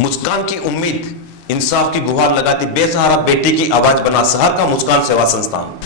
मुस्कान की उम्मीद, इंसाफ की गुहार लगाती बेसहारा बेटी की आवाज बना शहर का मुस्कान सेवा संस्थान।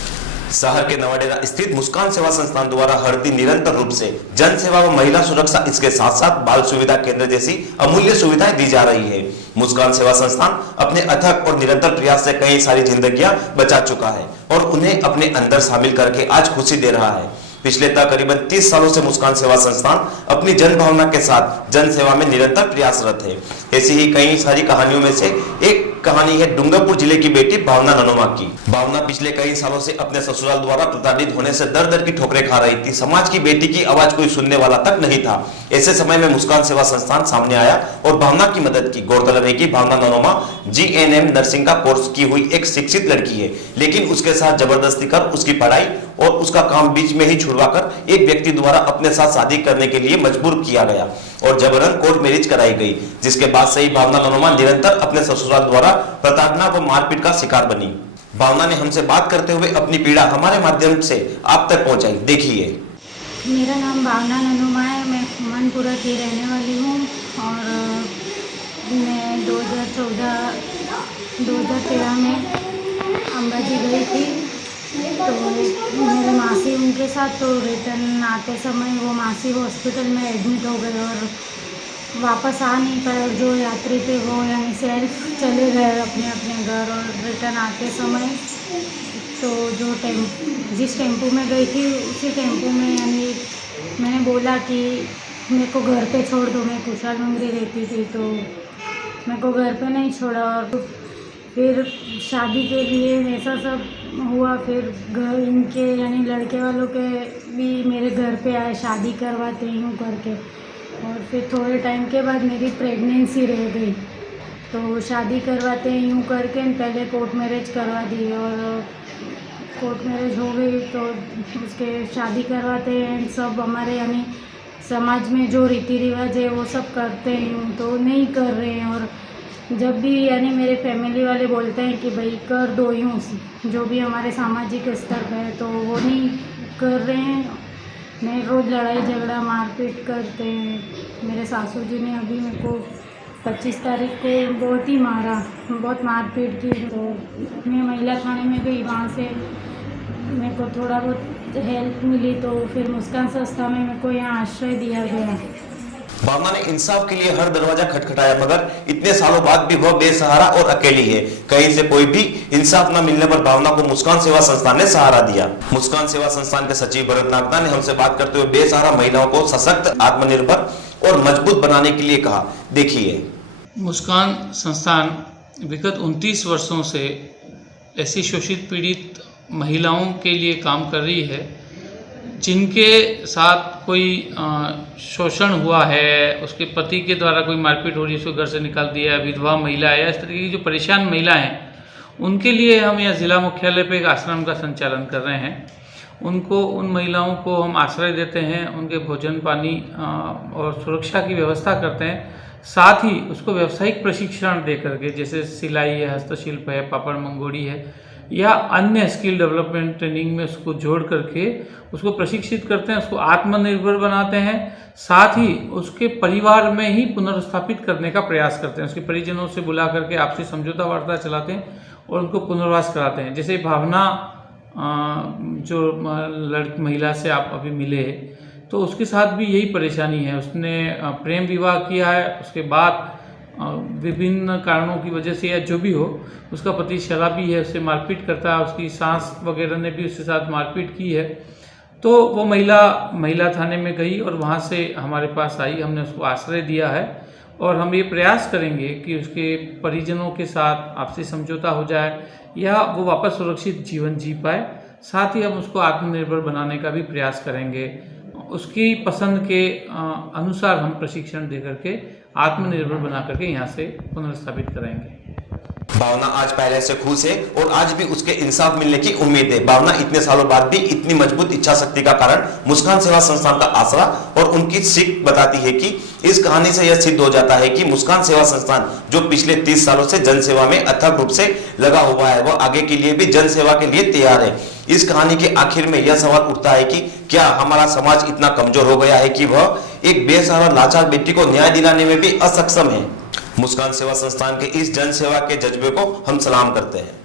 शहर के नवाडेरा स्थित मुस्कान सेवा संस्थान द्वारा हर दिन निरंतर रूप से जन सेवा व महिला सुरक्षा, इसके साथ साथ बाल सुविधा केंद्र जैसी अमूल्य सुविधाएं दी जा रही है। मुस्कान सेवा संस्थान अपने अथक और निरंतर प्रयास से कई सारी जिंदगियां बचा चुका है और उन्हें अपने अंदर शामिल करके आज खुशी दे रहा है। पिछले तकरीबन 30 सालों से मुस्कान सेवा संस्थान अपनी जन भावना के साथ जन सेवा में निरंतर प्रयासरत है। ऐसी ही कई सारी कहानियों में से एक कहानी है डूंगरपुर जिले की बेटी भावना ननोमा की। भावना पिछले कई सालों से अपने ससुराल द्वारा प्रताड़ित होने से दर दर की ठोकरें खा रही थी। समाज की बेटी की आवाज कोई सुनने वाला तक नहीं था। ऐसे समय में मुस्कान सेवा संस्थान सामने आया और भावना की मदद की। गौरतलब है कि भावना ननोमा GNM नर्सिंग का कोर्स की हुई एक शिक्षित लड़की है, लेकिन उसके साथ जबरदस्ती कर उसकी पढ़ाई और उसका काम बीच में ही छुड़वाकर एक व्यक्ति द्वारा अपने साथ शादी करने के लिए मजबूर किया गया और जबरन कोर्ट मैरिज कराई गई, जिसके बाद से ही भावना ननोमा निरंतर अपने ससुराल द्वारा प्रताड़ना व मारपीट का शिकार बनी। भावना ने हमसे बात करते हुए अपनी पीड़ा हमारे माध्यम से आप तक पहुंचाई। देखिए। मेरा नाम भावना ननोमा है। मैं मनपुरा की रहने वाली हूँ और मैं 2013 में अंबाजी गई थी। तो मेरे मासी उनके साथ, तो रिटर्न आते समय वो मासी हॉस्पिटल में एडमिट हो गए और वापस आ नहीं पाए। और जो यात्री थे वो यानी सेल्फ चले गए अपने अपने घर। और रिटर्न आते समय तो जिस टेम्पो में गई थी उसी टेम्पो में यानी मैंने बोला कि मेरे को घर पे छोड़ दो, मैं कुशाल मंगरी रहती थी, तो मेरे को घर पे नहीं छोड़ा। और फिर शादी के लिए ऐसा सब हुआ। फिर घर इनके यानी लड़के वालों के भी मेरे घर पे आए, शादी करवाते यूँ करके। और फिर थोड़े टाइम के बाद मेरी प्रेगनेंसी रह गई, तो शादी करवाते यूँ करके पहले कोर्ट मैरिज करवा दी। और कोर्ट मैरिज हो गई तो उसके शादी करवाते हैं सब हमारे यानी समाज में जो रीति रिवाज है वो सब करते हैं, तो नहीं कर रहे हैं। और जब भी यानी मेरे फैमिली वाले बोलते हैं कि भाई कर दो यूँ, जो भी हमारे सामाजिक स्तर पर है, तो वो नहीं कर रहे हैं। मैं रोज़ लड़ाई झगड़ा मारपीट करते हैं। मेरे सासू जी ने अभी मेरे को 25 तारीख को बहुत ही मारा, बहुत मारपीट की। तो मैं महिला थाने में गई, वहाँ से मेरे को थोड़ा बहुत हेल्प मिली, तो फिर मुस्कान संस्था में मेरे को यहाँ आश्रय दिया गया। भावना ने इंसाफ के लिए हर दरवाजा खटखटाया, मगर इतने सालों बाद भी वह बेसहारा और अकेली है। कहीं से कोई भी इंसाफ न मिलने पर भावना को मुस्कान सेवा संस्थान ने सहारा दिया। मुस्कान सेवा संस्थान के सचिव भरत नागदा ने हमसे बात करते हुए बेसहारा महिलाओं को सशक्त, आत्मनिर्भर और मजबूत बनाने के लिए कहा। देखिए। मुस्कान संस्थान विगत 29 वर्षों से ऐसी शोषित पीड़ित महिलाओं के लिए काम कर रही है जिनके साथ कोई शोषण हुआ है, उसके पति के द्वारा कोई मारपीट हो रही है, उसको घर से निकाल दिया है, विधवा महिला है, या इस तरीके की जो परेशान महिला हैं, उनके लिए हम यहाँ ज़िला मुख्यालय पे एक आश्रम का संचालन कर रहे हैं। उन महिलाओं को हम आश्रय देते हैं, उनके भोजन पानी और सुरक्षा की व्यवस्था करते हैं। साथ ही उसको व्यावसायिक प्रशिक्षण दे करके, जैसे सिलाई है, हस्तशिल्प है, पापड़ मंगोड़ी है, या अन्य स्किल डेवलपमेंट ट्रेनिंग में उसको जोड़ करके उसको प्रशिक्षित करते हैं, उसको आत्मनिर्भर बनाते हैं। साथ ही उसके परिवार में ही पुनर्स्थापित करने का प्रयास करते हैं। उसके परिजनों से बुला करके आपसी समझौता वार्ता चलाते हैं और उनको पुनर्वास कराते हैं। जैसे भावना जो महिला से आप अभी मिले, तो उसके साथ भी यही परेशानी है। उसने प्रेम विवाह किया है, उसके बाद विभिन्न कारणों की वजह से या जो भी हो, उसका पति शराबी है, उससे मारपीट करता है, उसकी सास वगैरह ने भी उसके साथ मारपीट की है। तो वो महिला थाने में गई और वहाँ से हमारे पास आई, हमने उसको आश्रय दिया है और हम ये प्रयास करेंगे कि उसके परिजनों के साथ आपसी समझौता हो जाए या वो वापस सुरक्षित जीवन जी पाए। साथ ही हम उसको आत्मनिर्भर बनाने का भी प्रयास करेंगे। उसकी पसंद के अनुसार हम प्रशिक्षण दे करके आत्मनिर्भर बना करके यहाँ से पुनर्स्थापित करेंगे। भावना आज पहले से खुश है और आज भी उसके इंसाफ मिलने की उम्मीद है। भावना इतने सालों बाद भी इतनी मजबूत इच्छा शक्ति का कारण मुस्कान सेवा संस्थान का आसरा और उनकी सीख बताती है कि इस कहानी से यह सिद्ध हो जाता है कि मुस्कान सेवा संस्थान जो पिछले 30 सालों से जन सेवा में अथक रूप से लगा हुआ है, वह आगे के लिए भी जन सेवा के लिए तैयार है। इस कहानी के आखिर में यह सवाल उठता है कि क्या हमारा समाज इतना कमजोर हो गया है कि वह एक बेसहारा लाचार बेटी को न्याय दिलाने में भी असक्षम है। मुस्कान सेवा संस्थान के इस जन सेवा के जज्बे को हम सलाम करते हैं।